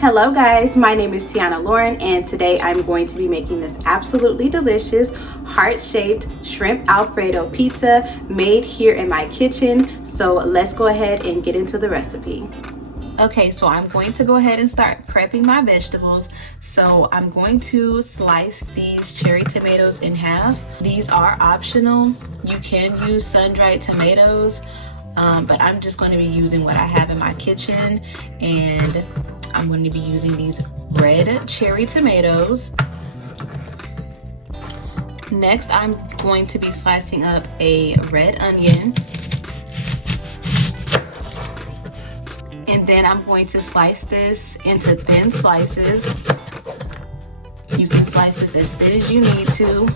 Hello guys, my name is Tiana Lauren and today I'm going to be making this absolutely delicious heart-shaped shrimp Alfredo pizza made here in my kitchen. So let's go ahead and get into the recipe. Okay, so I'm going to go ahead and start prepping my vegetables. So I'm going to slice these cherry tomatoes in half. These are optional. You can use sun-dried tomatoes, but I'm just going to be using what I have in my kitchen, and I'm going to be using these red cherry tomatoes. Next, I'm going to be slicing up a red onion. And then I'm going to slice this into thin slices. You can slice this as thin as you need to.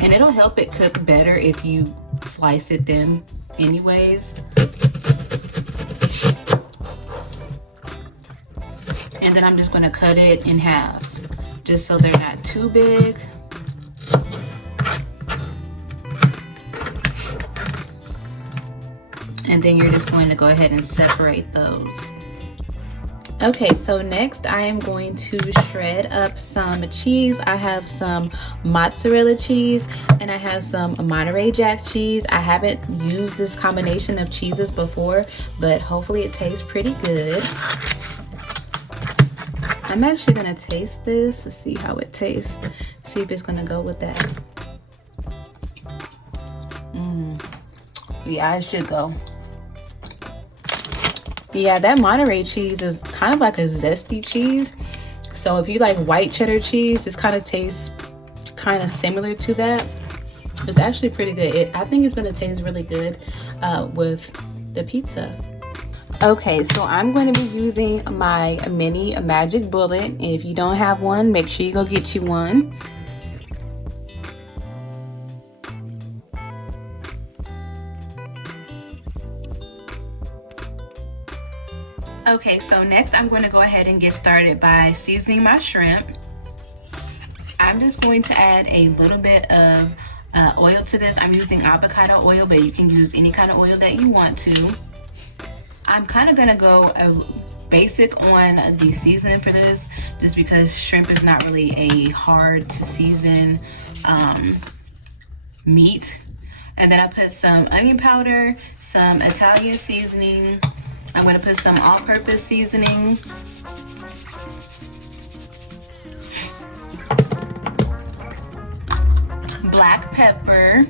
And it'll help it cook better if you slice it thin anyways. And then I'm just going to cut it in half, just so they're not too big. And then you're just going to go ahead and separate those. Okay, so next I am going to shred up some cheese. I have some mozzarella cheese and I have some Monterey Jack cheese. I haven't used this combination of cheeses before, but hopefully it tastes pretty good. I'm actually gonna taste this to see how it tastes. See if it's gonna go with that. Yeah, it should go. Yeah, that Monterey cheese is kind of like a zesty cheese. So if you like white cheddar cheese, this kind of tastes kind of similar to that. It's actually pretty good. I think it's gonna taste really good with the pizza. Okay, so I'm going to be using my mini magic bullet. If you don't have one, make sure you go get you one. Okay, so next I'm going to go ahead and get started by seasoning my shrimp. I'm just going to add a little bit of oil to this. I'm using avocado oil, but you can use any kind of oil that you want to. I'm kind of going to go basic on the seasoning for this, just because shrimp is not really a hard to season meat. And then I put some onion powder, some Italian seasoning. I'm going to put some all-purpose seasoning. Black pepper.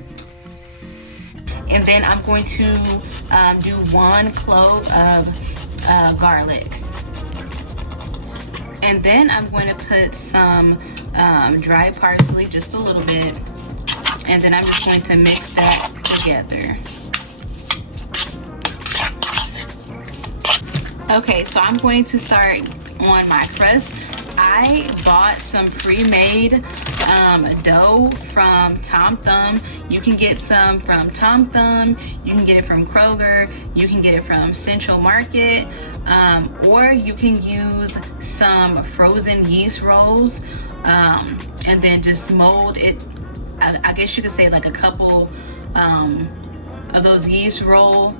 And then I'm going to do 1 clove of garlic. And then I'm going to put some dry parsley, just a little bit. And then I'm just going to mix that together. Okay, so I'm going to start on my crust. I bought some pre-made dough from Tom Thumb. You can get some from Tom Thumb, you can get it from Kroger, you can get it from Central Market, or you can use some frozen yeast rolls, and then just mold it. I guess you could say like a couple of those yeast roll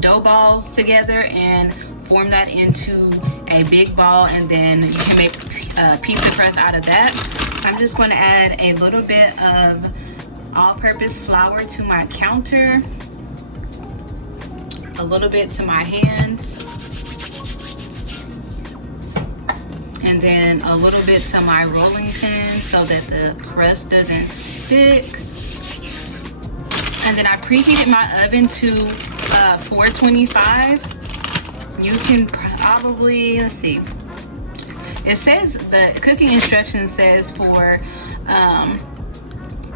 dough balls together and form that into a big ball, and then you can make pizza crust out of that. I'm just going to add a little bit of all-purpose flour to my counter, a little bit to my hands, and then a little bit to my rolling pin so that the crust doesn't stick. And then I preheated my oven to 425. You can probably, let's see, it says, the cooking instruction says for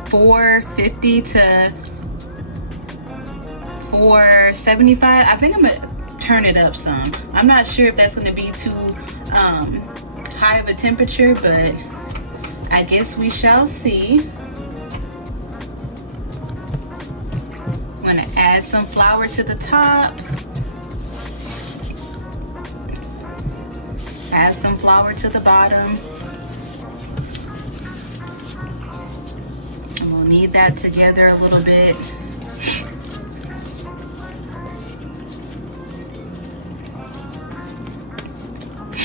450 to 475. I think I'm gonna turn it up some. I'm not sure if that's gonna be too high of a temperature, but I guess we shall see. I'm gonna add some flour to the top. Add some flour to the bottom. And we'll knead that together a little bit.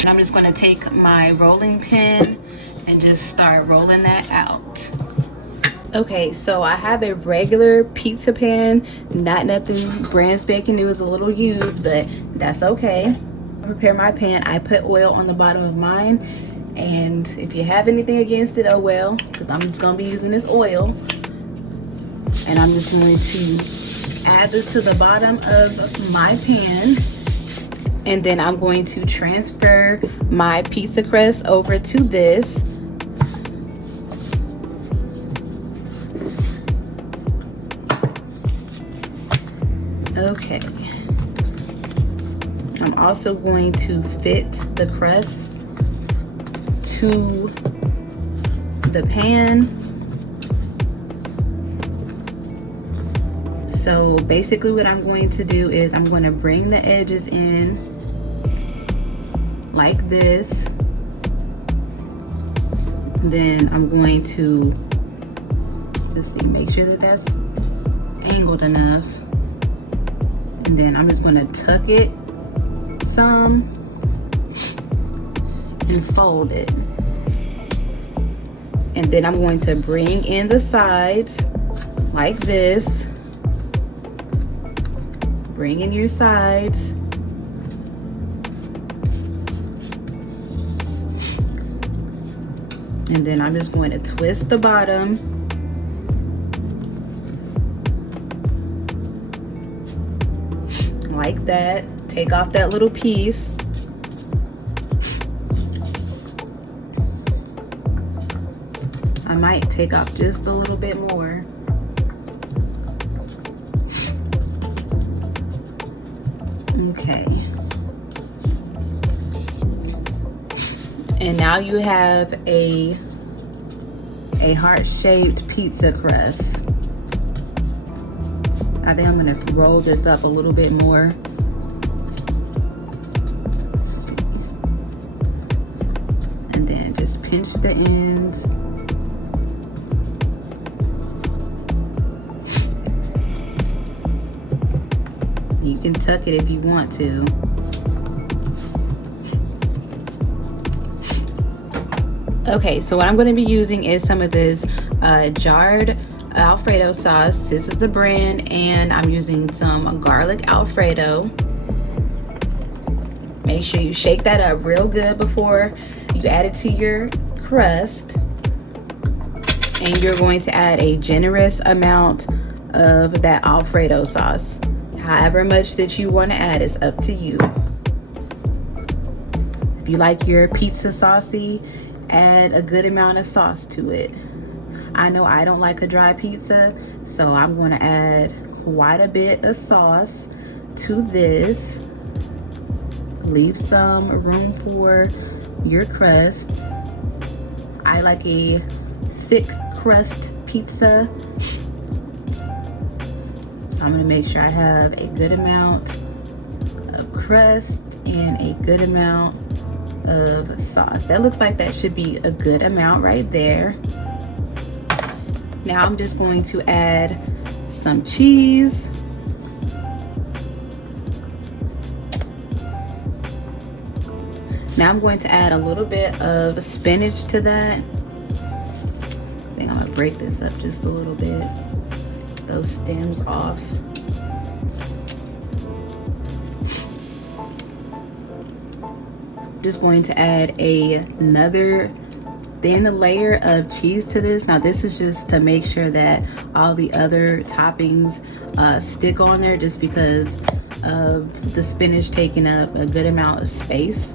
I'm just going to take my rolling pin and just start rolling that out. Okay, so I have a regular pizza pan, not nothing brand spanking new, is a little used, but that's okay. I prepare my pan, I put oil on the bottom of mine, and if you have anything against it, oh well, because I'm just going to be using this oil. And I'm just going to add this to the bottom of my pan. And then I'm going to transfer my pizza crust over to this. Okay. I'm also going to fit the crust to the pan. So basically what I'm going to do is I'm going to bring the edges in like this. Then I'm going to, let's see, make sure that that's angled enough. And then I'm just going to tuck it some and fold it. And then I'm going to bring in the sides like this. Bring in your sides. And then I'm just going to twist the bottom. Like that. Take off that little piece. I might take off just a little bit more. Okay. And now you have a heart-shaped pizza crust. I think I'm gonna roll this up a little bit more. And then just pinch the ends. You can tuck it if you want to. Okay, so what I'm going to be using is some of this jarred Alfredo sauce. This is the brand, and I'm using some garlic Alfredo. Make sure you shake that up real good before you add it to your crust. And you're going to add a generous amount of that Alfredo sauce. However much that you want to add is up to you. If you like your pizza saucy, add a good amount of sauce to it. I know I don't like a dry pizza, so I'm going to add quite a bit of sauce to this. Leave some room for your crust. I like a thick crust pizza, so I'm going to make sure I have a good amount of crust and a good amount of sauce. That looks like that should be a good amount right there. Now I'm just going to add some cheese. Now I'm going to add a little bit of spinach to that. I think I'm gonna break this up just a little bit. Those stems off. Just going to add another thin layer of cheese to this. Now this is just to make sure that all the other toppings stick on there, just because of the spinach taking up a good amount of space.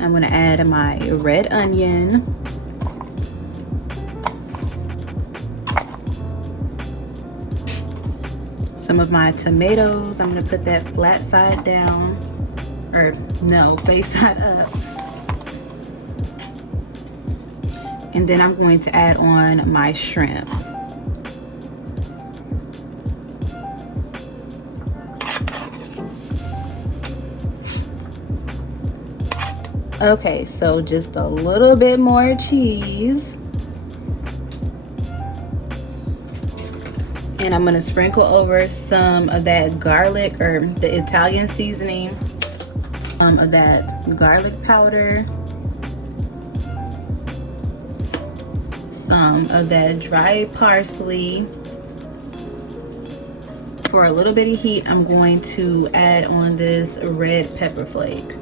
I'm going to add my red onion. Some of my tomatoes. I'm going to put that flat side down. Or no, face side up. And then I'm going to add on my shrimp. Okay, so just a little bit more cheese. And I'm gonna sprinkle over some of that garlic or the Italian seasoning. Of that garlic powder, some of that dry parsley. For a little bit of heat, I'm going to add on this red pepper flake.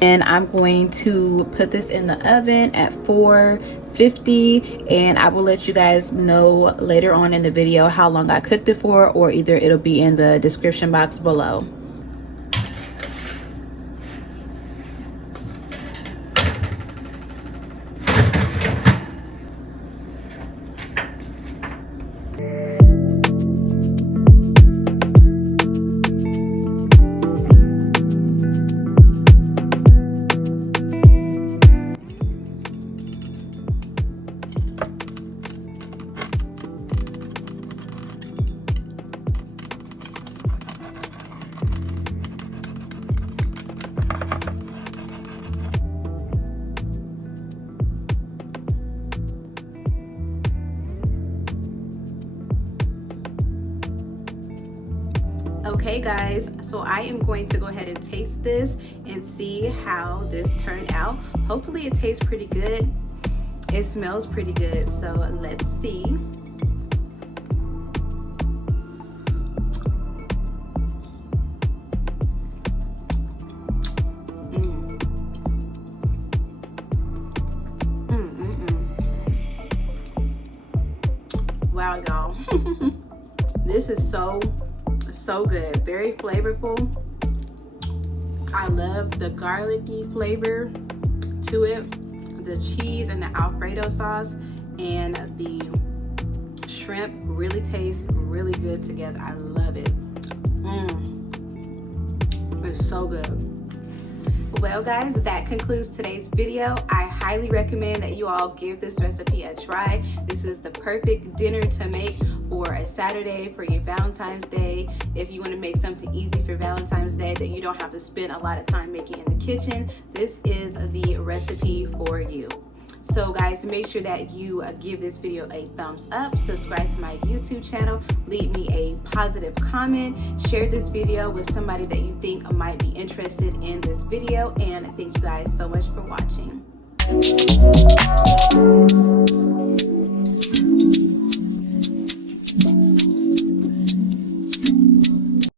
And I'm going to put this in the oven at 450, and I will let you guys know later on in the video how long I cooked it for, or either it'll be in the description box below. Okay guys, so I am going to go ahead and taste this and see how this turned out. Hopefully it tastes pretty good. It smells pretty good, so let's see. Wow, y'all. This is so good, very flavorful. I love the garlicky flavor to it, the cheese and the Alfredo sauce and the shrimp really taste really good together. I love it. It's so good. Well guys, that concludes today's video. I highly recommend that you all give this recipe a try. This is the perfect dinner to make for a Saturday, for your Valentine's Day. If you want to make something easy for Valentine's Day that you don't have to spend a lot of time making in the kitchen, this is the recipe for you. So guys, make sure that you give this video a thumbs up, subscribe to my YouTube channel, leave me a positive comment, share this video with somebody that you think might be interested in this video, and thank you guys so much for watching.